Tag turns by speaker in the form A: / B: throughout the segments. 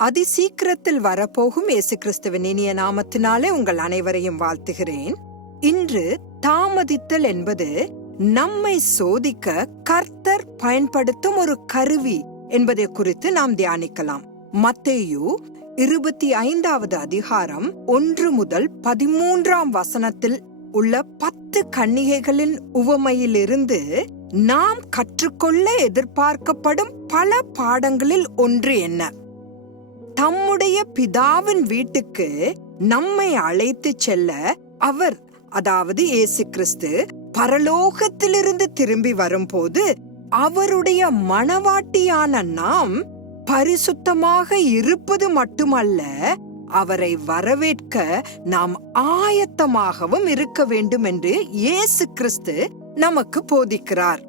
A: அதி சீக்கிரத்தில் வரப்போகும் இயேசு கிறிஸ்துவின் இனிய நாமத்தினாலே உங்கள் அனைவரையும் வாழ்த்துகிறேன். இன்று தாமதித்தல் என்பது நம்மை சோதிக்க கர்த்தர் பயன்படுத்தும் ஒரு கருவி என்பதை குறித்து நாம் தியானிக்கலாம். மத்தேயு இருபத்தி ஐந்தாவது அதிகாரம் ஒன்று முதல் பதிமூன்றாம் வசனத்தில் உள்ள பத்து கன்னிகைகளின் உவமையிலிருந்து நாம் கற்றுக்கொள்ள எதிர்பார்க்கப்படும் பல பாடங்களில் ஒன்று என்ன? தம்முடைய பிதாவின் வீட்டுக்கு நம்மை அழைத்துச் செல்ல அவர் அதாவது இயேசு கிறிஸ்து பரலோகத்திலிருந்து திரும்பி வரும்போது அவருடைய மணவாட்டியான நாம் பரிசுத்தமாக இருப்பது மட்டுமல்ல அவரை வரவேற்க நாம் ஆயத்தமாகவும் இருக்க வேண்டும் என்று இயேசு கிறிஸ்து நமக்கு போதிக்கிறார்.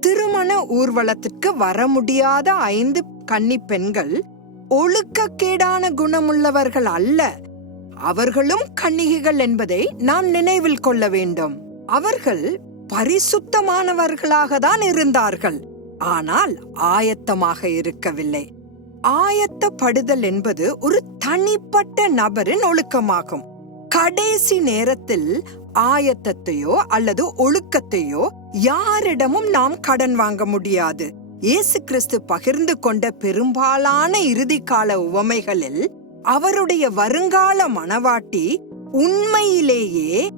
A: திருமண ஊர்வலத்திற்கு வர முடியாத ஐந்து கன்னி பெண்கள் ஒழுக்கக்கேடான குணமுள்ளவர்கள் அல்ல. அவர்களும் கன்னிகைகள் என்பதை நாம் நினைவில் கொள்ள வேண்டும். அவர்கள் பரிசுத்தமானவர்களாக தான் இருந்தார்கள். ஆனால் ஆயத்தமாக இருக்கவில்லை. ஆயத்தப்படுதல் என்பது ஒரு தனிப்பட்ட நபரின் ஒழுக்கமாகும். கடைசி நேரத்தில் ஆயத்தத்தையோ அல்லது ஒழுக்கத்தையோ யாரிடமும் நாம் கடன் வாங்க முடியாது. இயேசு கிறிஸ்து பகிர்ந்து கொண்ட பெரும்பாலான இறுதிக்கால உவமைகளில் அவருடைய வருங்கால மணவாட்டி உண்மையிலேயே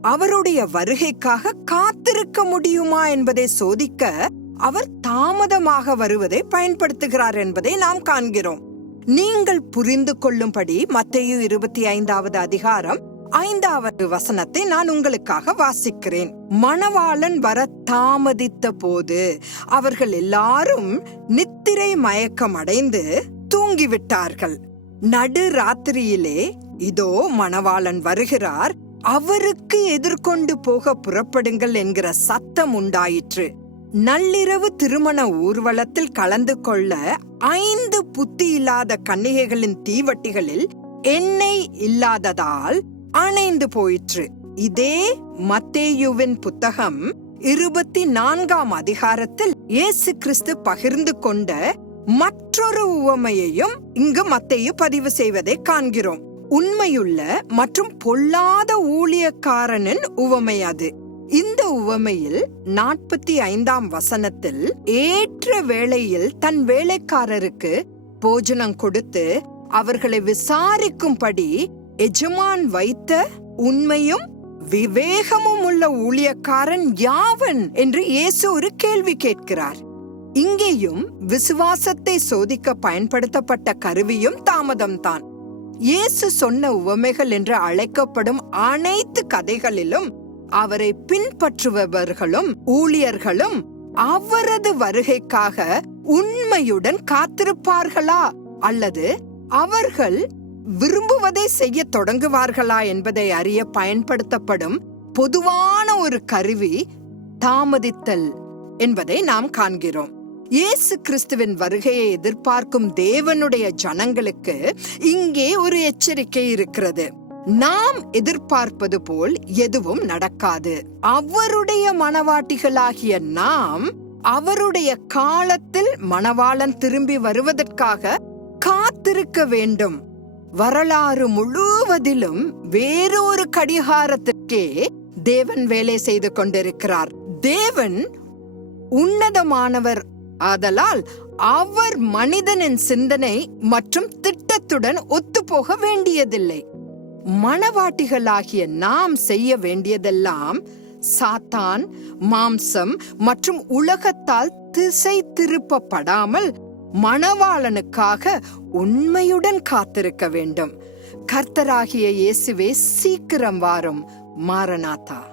A: அவருடைய வருகைக்காக காத்திருக்க முடியுமா என்பதை சோதிக்க அவர் தாமதமாக வருவதை பயன்படுத்துகிறார் என்பதை நாம் காண்கிறோம். நீங்கள் புரிந்து கொள்ளும்படி மத்தையு இருபத்தி ஐந்தாவது அதிகாரம் ஐந்தாவது வசனத்தை நான் உங்களுக்காக வாசிக்கிறேன். மணவாளன் வர தாமதித்த போது அவர்கள் எல்லாரும் நித்திரை மயக்கம் அடைந்து தூங்கிவிட்டார்கள். நடு ராத்திரியிலே இதோ மணவாளன் வருகிறார். அவருக்கு எதிர்கொண்டு போக புறப்படுங்கள் என்கிற சத்தம் உண்டாயிற்று. நள்ளிரவு திருமண ஊர்வலத்தில் கலந்து கொள்ள ஐந்து புத்தி இல்லாத கன்னிகைகளின் தீவட்டிகளில் எண்ணெய் இல்லாததால் அணைந்து போயிற்று. இதே மத்தேயுவின் புத்தகம் இருபத்தி நான்காம் அதிகாரத்தில் இயேசு கிறிஸ்து பகிர்ந்து கொண்ட மற்றொரு உவமையையும் இங்கு மத்தேயு பதிவு செய்வதை காண்கிறோம். உண்மையுள்ள மற்றும் பொல்லாத ஊழியக்காரனின் உவமை அது. இந்த உவமையில் நாற்பத்தி ஐந்தாம் வசனத்தில் ஏற்ற வேளையில் தன் வேலைக்காரருக்கு போஜனம் கொடுத்து அவர்களை விசாரிக்கும்படி எஜமான் வைத்த உண்மையும் விவேகமும் உள்ள ஊழியக்காரன் யாவன் என்று இயேசு ஒரு கேள்வி கேட்கிறார். இங்கேயும் விசுவாசத்தை சோதிக்க பயன்படுத்தப்பட்ட கருவியும் தாமதம்தான். இயேசு சொன்ன உவமைகள் என்று அழைக்கப்படும் அனைத்து கதைகளிலும் அவரை பின்பற்றுபவர்களும் ஊழியர்களும் அவரது வருகைக்காக உண்மையுடன் காத்திருப்பார்களா? அல்லது அவர்கள் விரும்புவதை செய்ய தொடங்குவார்களா என்பதை அறிய பயன்படுத்தப்படும் பொதுவான ஒரு கருவி தாமதித்தல் என்பதை நாம் காண்கிறோம். இயேசு கிறிஸ்துவின் வருகையை எதிர்பார்க்கும் தேவனுடைய ஜனங்களுக்கு இங்கே ஒரு எச்சரிக்கை இருக்கிறது. நாம் எதிர்பார்ப்பது போல் எதுவும் நடக்காது. அவருடைய மணவாட்டிகளாகிய நாம் அவருடைய காலத்தில் மணவாளன் திரும்பி வருவதற்காக காத்திருக்க வேண்டும். வரலாறு முழுவதிலும் வேறொரு கடிகாரத்திற்கே தேவன் வேலை செய்து கொண்டிருக்கிறார். தேவன் உன்னதமானவர். ஆதலால் அவர் மனிதனின் சிந்தனை மற்றும் திட்டத்துடன் ஒத்துப்போக வேண்டியதில்லை. மணவாட்டிகளாகிய நாம் செய்ய வேண்டியதெல்லாம் சாத்தான் மாம்சம் மற்றும் உலகத்தால் திசை திருப்பப்படாமல் மணவாளனுக்காக உண்மையுடன் காத்திருக்க வேண்டும். கர்த்தராகிய இயேசுவே சீக்கிரம் வாரும். மாரநாதா.